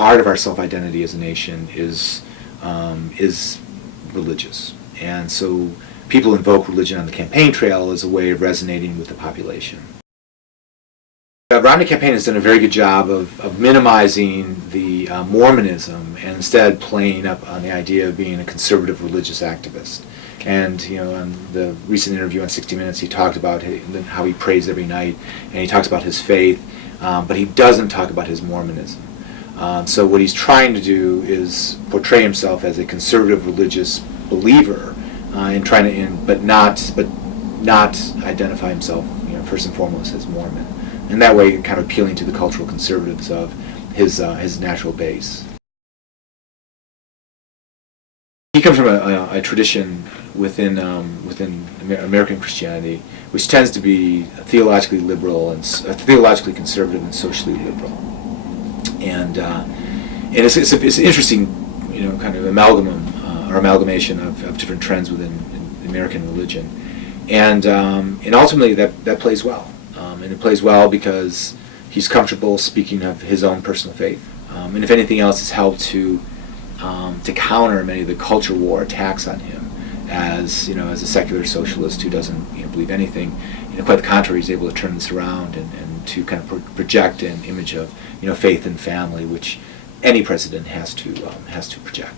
part of our self-identity as a nation is religious. And so people invoke religion on the campaign trail as a way of resonating with the population. The Romney campaign has done a very good job of minimizing the Mormonism and instead playing up on the idea of being a conservative religious activist. And on the recent interview on 60 Minutes, he talked about how he prays every night, and he talks about his faith, but he doesn't talk about his Mormonism. So what he's trying to do is portray himself as a conservative religious believer, but not identify himself, first and foremost as Mormon, and that way kind of appealing to the cultural conservatives of his natural base. He comes from a tradition within American Christianity, which tends to be theologically liberal and theologically conservative and socially liberal, and it's an interesting kind of amalgamation of different trends within American religion, and ultimately that plays well, and it plays well because he's comfortable speaking of his own personal faith, and if anything else, it's helped to counter many of the culture war attacks on him as a secular socialist who doesn't believe anything. Quite the contrary, he's able to turn this around and to kind of project an image of faith and family, which any president has to project.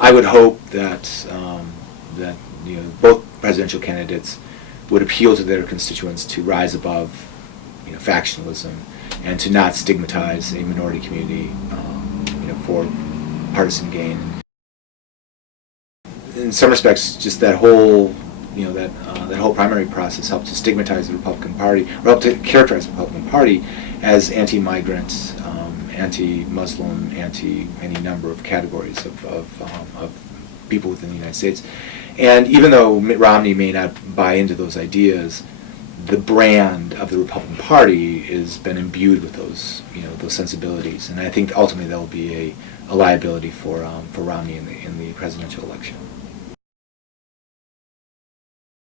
I would hope that both presidential candidates would appeal to their constituents to rise above factionalism and to not stigmatize a minority community for partisan gain. In some respects, just that whole that whole primary process helped to stigmatize the Republican Party, or helped to characterize the Republican Party as anti-migrant, anti-Muslim, anti-any number of categories of people within the United States. And even though Mitt Romney may not buy into those ideas, the brand of the Republican Party has been imbued with those sensibilities, and I think ultimately that will be a liability for Romney in the presidential election.